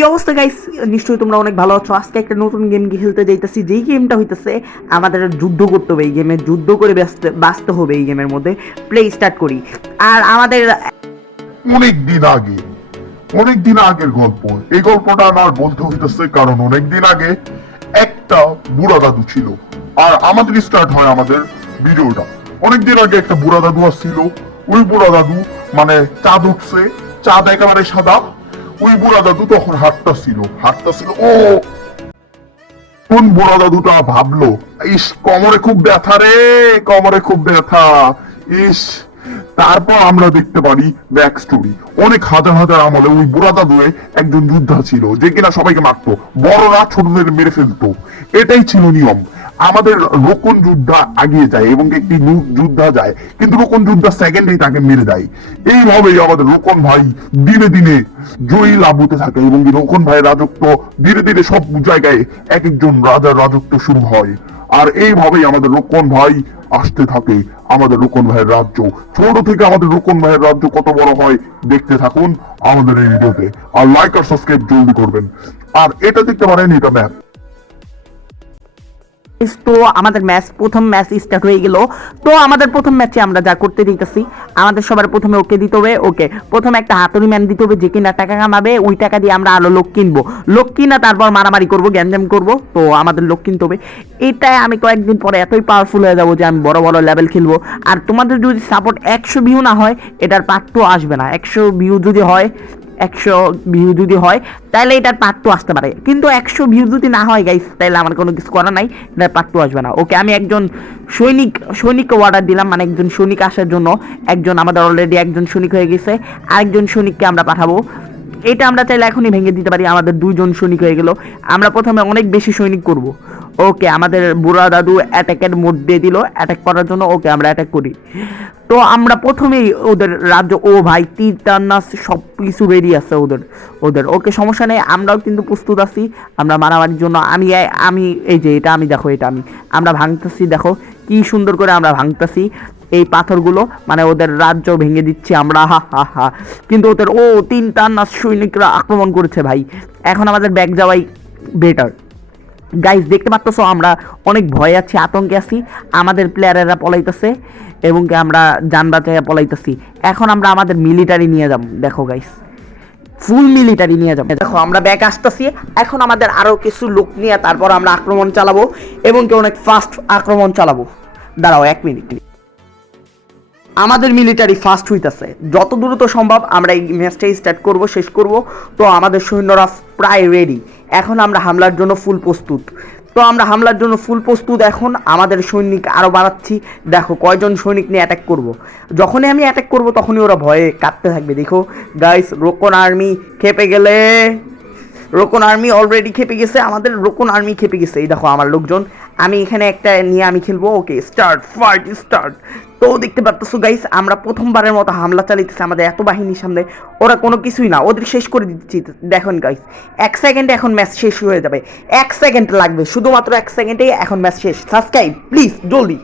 কি অবস্থা গাইস, নিশ্চয়ই তোমরা অনেক ভালো আছো। আজকে একটা নতুন গেম খেলতে যাইতেছি, যেই গেমটা হইতেছে আমাদের যুদ্ধ করতে হবে। এই গেমে যুদ্ধ করে বাঁচতে হবে। এই গেমের মধ্যে প্লে স্টার্ট করি। আর আমাদের অনেক দিন আগের গল্প। এই গল্পটা আমার বলতে হইতেছে কারণ অনেকদিন আগে একটা বুড়া দাদু ছিল। আর আমাদের স্টার্ট হয় আমাদের ভিডিওটা। অনেকদিন আগে একটা বুড়া দাদু আসছিল। ওই বুড়া দাদু মানে চাঁদ উঠছে, চাঁদ একেবারে সাদা। ওই বুড়া দাদু তখন হাঁটতাছিল। ও কোন বুড়া দাদুটা ভাবলো, ইস কোমরে খুব ব্যথা। ইস, তারপর আমরা দেখতে পারি ব্যাক স্টোরি। অনেক হাজার হাজার আমলে ওই বুড়া দাদু একজন যোদ্ধা ছিল, যে কিনা সবাইকে মারতো, বড়রা ছোটদের মেরে ফেলতো। এটাই ছিল নিয়ম। আমাদের রোকন যোদ্ধা আগিয়ে যায় এবং একটি যোদ্ধা যায়, কিন্তু রোকন যোদ্ধা সেকেন্ডেই তাকে মেরে দেয়। এইভাবেই আমাদের রোকন ভাই দিনে দিনে জয়ী লাভ হতে থাকে এবং রোকন ভাইয়ের রাজত্ব ধীরে ধীরে সব জায়গায় এক একজন রাজার রাজত্ব শুরু হয়। আর এইভাবেই আমাদের রোকন ভাই আসতে থাকে। আমাদের রোকন ভাইয়ের রাজ্য ছোট থেকে আমাদের রোকন ভাইয়ের রাজ্য কত বড় হয় দেখতে থাকুন আমাদের এই ভিডিওতে। আর লাইক আর সাবস্ক্রাইব জলদি করবেন। আর এটা দেখতে পারেন, এটা ম্যাপ। তো আমাদের প্রথম ম্যাচ স্টার্ট হয়ে গেল। তো আমাদের প্রথম ম্যাচে আমরা যা করতে দিতেছি, আমাদের সবার প্রথমে ওকে দিতে হবে। ওকে প্রথমে একটা হাতুড়ি ম্যান দিতে হবে, যে কিনা টাকা কামাবে। ওই টাকা দিয়ে আমরা আরো লোক কিনবো। লোক কিনা তারপর মারামারি করবো, গ্যাঞ্জাম করবো। তো আমাদের লোক কিনতে হবে। এটাই আমি কয়েকদিন পরে এতই পাওয়ারফুল হয়ে যাবো যে আমি বড় বড় লেভেল খেলবো। আর তোমাদের যদি সাপোর্ট 100 ভিউ না হয়, এটার পার্ট 2 আসবে না। 100 ভিউ যদি হয়, তাহলে এটার পার্ট 2 আসতে পারে। কিন্তু 100 ভিউ যদি না হয় গাইস, তাহলে আমার কোনো কিছু করার নাই, এটার পার্ট 2 আসবে না। ওকে, আমি একজন সৈনিককে অর্ডার দিলাম, মানে একজন সৈনিক আসার জন্য। আমাদের অলরেডি একজন সৈনিক হয়ে গেছে, আরেকজন সৈনিককে আমরা পাঠাবো। এটা আমরা চাইলে এখনই ভেঙে দিতে পারি। আমাদের 2 জন সৈনিক হয়ে গেল। আমরা প্রথমে অনেক বেশি সৈনিক করব। ওকে, আমাদের বুড়া দাদু অ্যাটাকের মোড দিয়ে দিল অ্যাটাক করার জন্য। ওকে, আমরা অ্যাটাক করি। তো আমরা প্রথমেই ওদের রাজ্য, ও ভাই তীর টান্নাস সব কিছু রেডি আছে ওদের। ওকে, সমস্যা নেই, আমরাও কিন্তু প্রস্তুত আছি আমরা মারামারির জন্য। আমি এই যে এটা আমি দেখো, আমরা ভাঙতেছি। দেখো কি সুন্দর করে আমরা ভাঙতেছি এই পাথরগুলো, মানে ওদের রাজ্য ভেঙে দিচ্ছি আমরা। হা হা হা। কিন্তু ওদের 3টা সৈনিকরা আক্রমণ করেছে ভাই। এখন আমাদের ব্যাক যাওয়াই বেটার। গাইস দেখতে পাচ্ছ, আমরা অনেক ভয়ে আছি, আতঙ্কে আছি। আমাদের প্লেয়ারেরা পলাইতেছে এবং আমরা যান বাঁচাইয়া পলাইতেছি। এখন আমরা আমাদের মিলিটারি নিয়ে যাব। দেখো গাইস, ফুল মিলিটারি নিয়ে যাবো। দেখো আমরা ব্যাক আসতেছি। এখন আমাদের আরো কিছু লোক নিয়ে তারপর আমরা আক্রমণ চালাবো, এবং অনেক ফাস্ট আক্রমণ চালাবো। দাঁড়াও 1 মিনিট। আমাদের মিলিটারি ফাস্ট হইতেছে। যত দ্রুত সম্ভব আমরা এই ম্যাচটা স্টার্ট করব, শেষ করব। তো আমাদের সৈন্যরা প্রায় রেডি। এখন আমরা হামলার জন্য ফুল প্রস্তুত। এখন আমাদের সৈনিক আরও বাড়াচ্ছি। দেখো কয়জন সৈনিক নিয়ে অ্যাটাক করব। যখনই আমি অ্যাটাক করব তখনই ওরা ভয়ে কাঁপতে থাকবে। দেখো গাইস, রোকন আর্মি খেপে গেলে। রোকন আর্মি অলরেডি খেপে গেছে। আমাদের রোকন আর্মি খেপে গেছে। এই দেখো আমার লোকজন। আমি এখানে একটা নিয়ে আমি খেলবো। ওকে, ফাইট স্টার্ট। তো দেখতে পাচ্ছ গাইস, আমরা প্রথমবারের মতো হামলা চালিয়েছি আমাদের এত বাহিনীর সামনে। ওরা কোনো কিছুই না, ওদের শেষ করে দিচ্ছি। দেখুন গাইস, 1 সেকেন্ডে এখন ম্যাচ শেষ হয়ে যাবে। 1 সেকেন্ড লাগবে, শুধুমাত্র 1 সেকেন্ডেই এখন ম্যাচ শেষ। সাবস্ক্রাইব প্লিজ জলদি।